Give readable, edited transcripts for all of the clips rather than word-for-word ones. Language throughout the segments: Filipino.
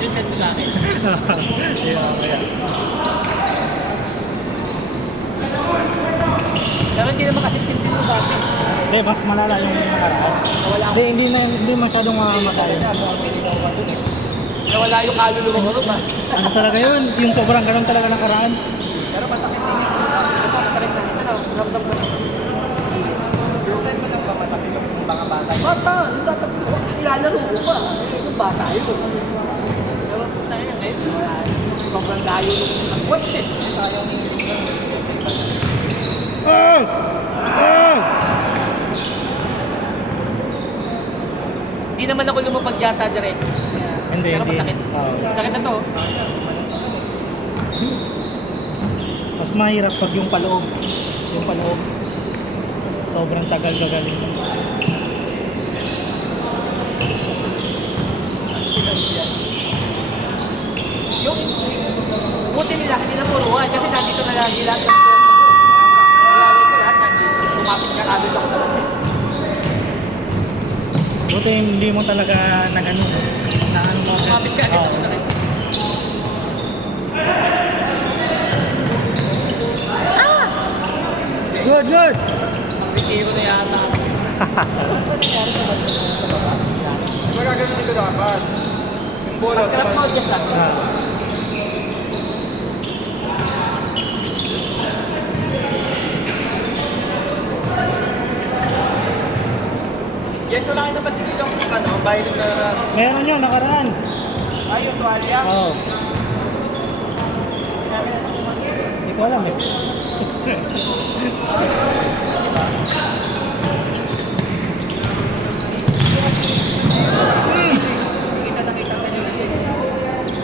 Just send mo sa akin. Yeah, yeah. Pero hindi naman kasi tindi mo dati. Hindi, mas malala yung nakaraan. Hindi masyadong mamamatay. Nawala yung kaluluwa mo rin ba? Ano talaga yun? Yung sobrang ganun talaga nakaraan. Pero masakit din yung masakit na kita na. Ramdam ko na. First time mo lang ba matapil yung mga bata? Bata, yung tatapos ko. Ilalaro ko pa. Yung bata yun. Pero tayo na ngayon. Wala. Sobrang layo ng kweste. Sayang yung Oh! Oh! Hindi naman ako lumapag yata direct. Hindi, Pero hindi. masakit. Oo. Sakit na to. Mas mahirap pag yung paloob. Yung paloob. Sobrang tagal gagaling. Yung buti nila, hindi na puruan. Kasi nandito na lagi lahat ng pwersa ko. Nalalay ko lahat. Nandito. Kumapit ka kabit ako sa loob. Buti hindi mo talaga nag-ano. Na ano mo. Kumapit ka agad Oo. ako sa loob. Good, good! Retiro na yata. magaganon dito dapat. Yung bola, Pagkarap mo, just sa Ah. yes, wala kayo naman sige yung ano, bayad na Meron yun, nakaraan. yung tuwalya. Oo. Hindi ko alam eh. Kita na kita na yun.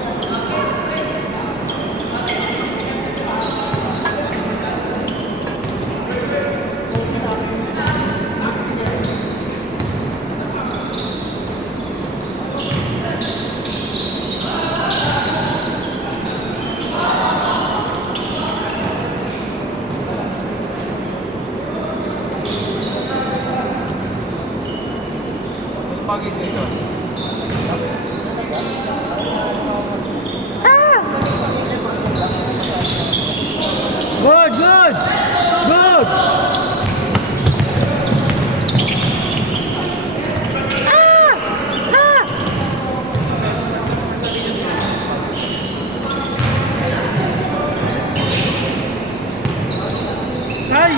Mas pagi sa ito. Good, good! Good! Ay!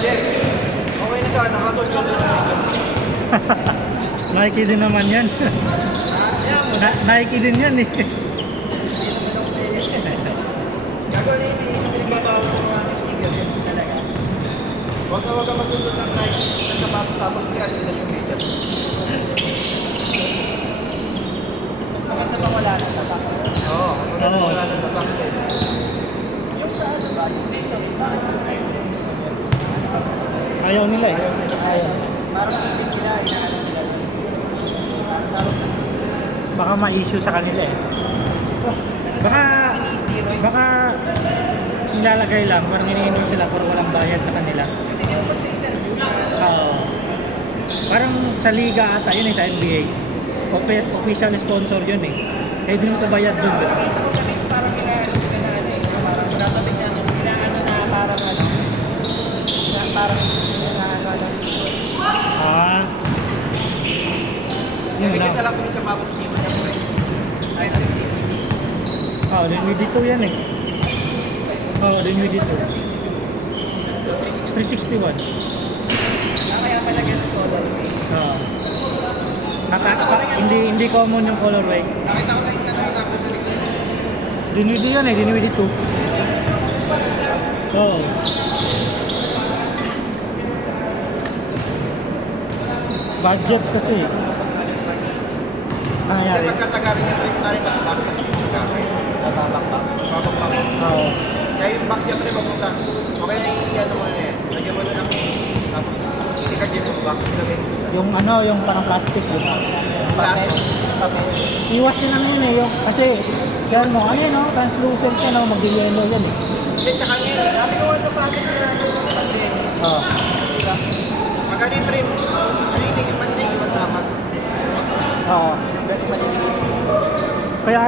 Yes. Okay na sana, kaso yun na Nike din naman yan. Nike din yan eh. Gagawin na hindi yung pinagbabawas sa mga sneaker yan talaga. Huwag ka magsunod ng Nike na sapatos tapos may Adidas yung media. Mas maganda pa wala ng tatak. Oo, maganda Oo. wala ng tatak din. Yung sa ano ba, yung dito, bakit mag-like nila dito? Ano ba? Ayaw nila eh. Ayaw. Parang hindi nila, inaano sila. Parang Baka ma-issue sa kanila eh. Baka ini-steroid. Baka nilalagay lang, parang iniinom sila pero walang bayad sa kanila. Kasi di ba sa interview na Oo. Parang sa liga ata yun eh, sa NBA. Official sponsor yun eh. Kaya dun sa bayad dun. nakita ko sa next parang ginaano sila na ano eh. Parang dapat niya, ginaano na parang ano. Na parang ginaano na Ah. Yun Hindi lang. kasi alam ko din sa mga kusin mo siyempre. Sensitivity. Oo, Dinwiddie 2 yan eh. Oo, Dinwiddie 2. So 360. 361. Kaya pala ganun color. Oo. Hindi common yung colorway. Nakita ko na yung ano yung ako sa likod. Dinwiddie yan eh, Dinwiddie 2. Oo. Budget kasi. Hindi Nangyayari. pagkatagarin niya rin na rin na stock na stick ka. Babakbak. Babakbak. Oo. Kaya yung box siyempre papunta. O kaya ano mo na yan. Lagyan mo na ng tapos sili ka dyan yung box. Lagay mo sa Yung ano, yung parang plastic yun. papel. Papel. Iwas din lang yun eh. Yung, kasi, yan mo, ano yun, no? Translucent yan, no? Mag-yellow yan eh. Hindi, tsaka ngayon. Sabi ko nga sa package na ano yung pandemic. Oo. sobra. Pagka yung frame, maninig yung maninig, iba sa apat. Oo. Pwede maninig. Kaya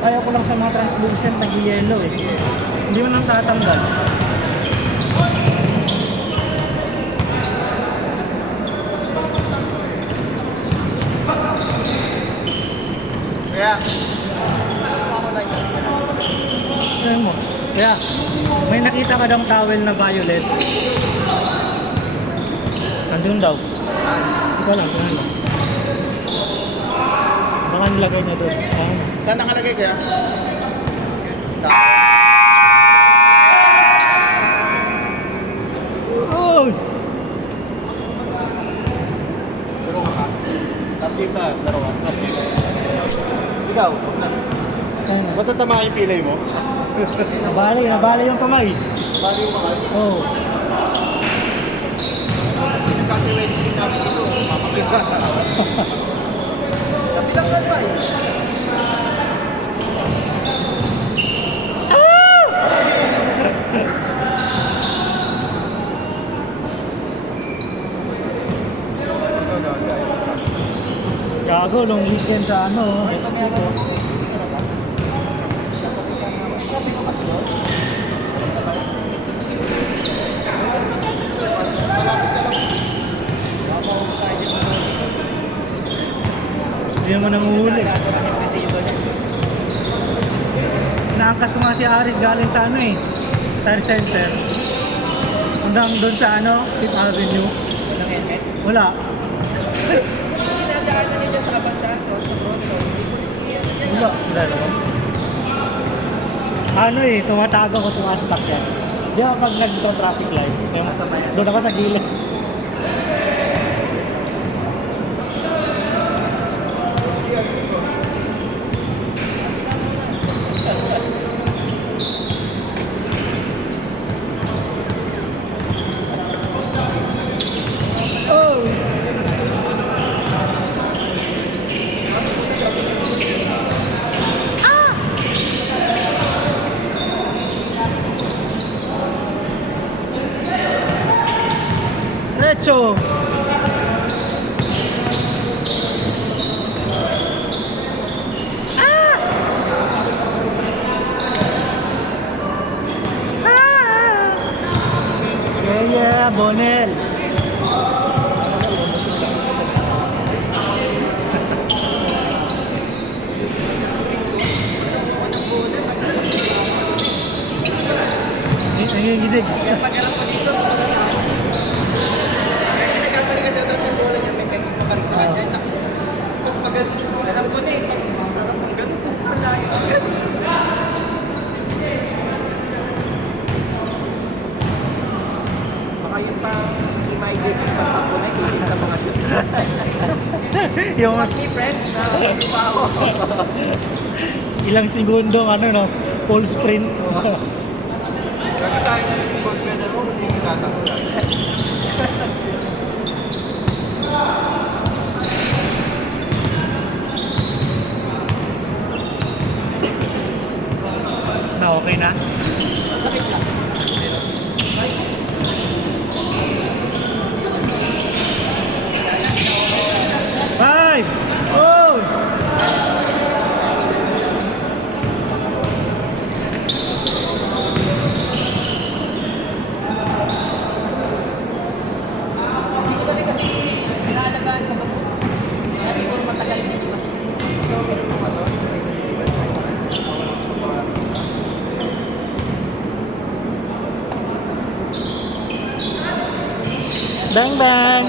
ayaw ko lang sa mga translucent nag-yellow eh. Hindi mo nang tatanggal. Kaya, ako lang yan. Ano mo? Kaya, may nakita ka daw towel na violet. Nandun daw. Ikaw lang, tingnan mo. Baka nilagay niya doon. Saan nakalagay kaya? Uy! Laro ka. Tapos game na, laro ka. Tapos game. Ikaw, huwag na. Matatama yung pilay mo? Nabali yung kamay. Bali yung mga. Oo. Pinag-copyright din namin ito. Mapakita. Nabilanggan ba eh? Gago, nung weekend sa ano. Hindi mo nanguhuli. Naangkat ko nga si Aris galing sa ano eh. Tire center. Hanggang doon sa ano, Fifth Avenue. Wala. Dinadaanan nila sa Abad Santos, sa Bronson. Hindi ko niya yan. Wala. Wala naman. Ano eh, tumatago ko sa mga sasakyan. Di ba pag nag-traffic light, doon ako sa gilid. Diretso! Yeah, Bonel! Nanginginig. Kaya pag alam ko dito, kaya nagkamali kasi ako ng bola niya, may pekis na pa rin sa kanya, takbo. Pag ganun, alam ko na eh, pag ganun, pupunta tayo. Baka yun pa, i-migrate yung pagtakbo na isip sa mga shoot. Yung Hey friends, nakakapag pa ako. ilang segundo, ano no, full sprint. Kaya tayo yung gold medal mo, hindi kita tatakbo. Na okay na? Sakit lang. Five! Oh! Hindi ko talaga kasi inaalagaan sa gabo. Kaya siguro matagal din ba? Ikaw, meron mo ba to? May nililiban tayo. Bang bang!